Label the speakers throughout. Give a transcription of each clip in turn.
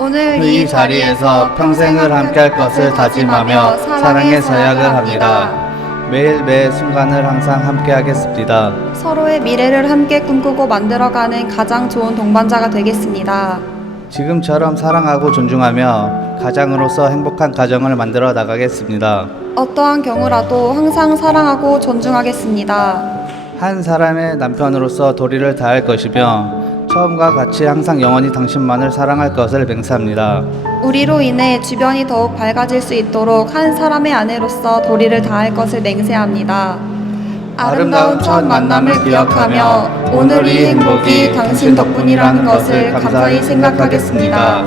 Speaker 1: 오늘
Speaker 2: 이 자리에서 평생을 함께할 것을 다짐하며 사랑의 서약을 합니다. 매일 매 순간을 항상 함께하겠습니다.
Speaker 1: 서로의 미래를 함께 꿈꾸고 만들어가는 가장 좋은 동반자가 되겠습니다.
Speaker 2: 지금처럼 사랑하고 존중하며 가장으로서 행복한 가정을 만들어 나가겠습니다.
Speaker 1: 어떠한 경우라도 항상 사랑하고 존중하겠습니다.
Speaker 2: 한 사람의 남편으로서 도리를 다할 것이며 처음과 같이 항상 영원히 당신만을 사랑할 것을 맹세합니다.
Speaker 1: 우리로 인해 주변이 더욱 밝아질 수 있도록 한 사람의 아내로서 도리를 다할 것을 맹세합니다. 아름다운 첫 만남을 기억하며 오늘의 행복이 당신 덕분이라는 것을 감사히 생각하겠습니다.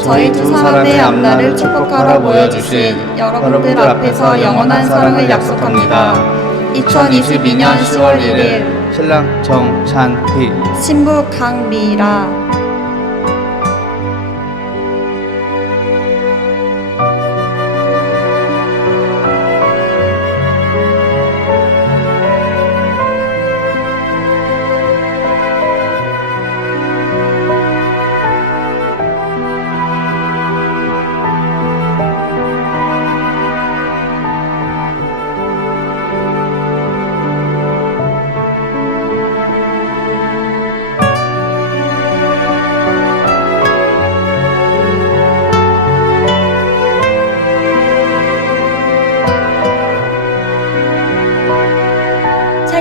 Speaker 1: 저희 두 사람의 앞날을 축복하러 모여주신 여러분들 앞에서 영원한 사랑을 약속합니다. 2022년 10월 1일.
Speaker 2: 신랑 정찬희.
Speaker 1: 신부 강미라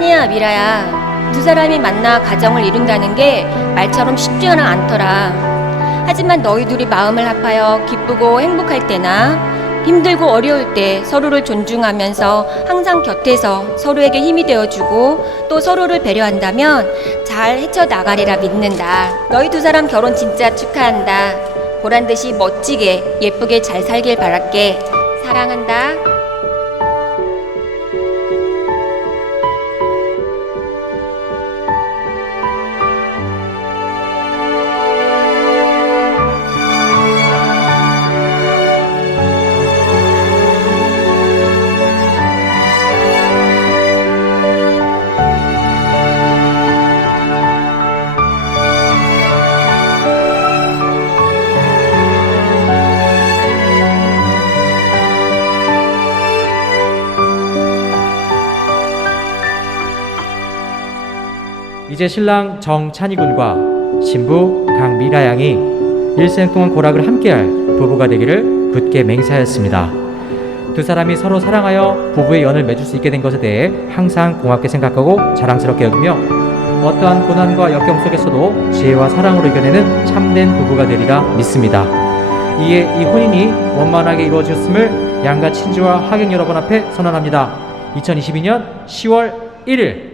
Speaker 3: 찬이야, 미라야. 두 사람이 만나 가정을 이룬다는 게 말처럼 쉽지는 않더라. 하지만 너희 둘이 마음을 합하여 기쁘고 행복할 때나 힘들고 어려울 때 서로를 존중하면서 항상 곁에서 서로에게 힘이 되어주고 또 서로를 배려한다면 잘 헤쳐나가리라 믿는다. 너희 두 사람 결혼 진짜 축하한다. 보란 듯이 멋지게 예쁘게 잘 살길 바랄게. 사랑한다.
Speaker 4: 이제 신랑 정찬희 군과 신부 강미라 양이 일생 동안 고락을 함께할 부부가 되기를 굳게 맹세하였습니다. 두 사람이 서로 사랑하여 부부의 연을 맺을 수 있게 된 것에 대해 항상 고맙게 생각하고 자랑스럽게 여기며 어떠한 고난과 역경 속에서도 지혜와 사랑으로 이겨내는 참된 부부가 되리라 믿습니다. 이에 이 혼인이 원만하게 이루어졌음을 양가 친지와 하객 여러분 앞에 선언합니다. 2022년 10월 1일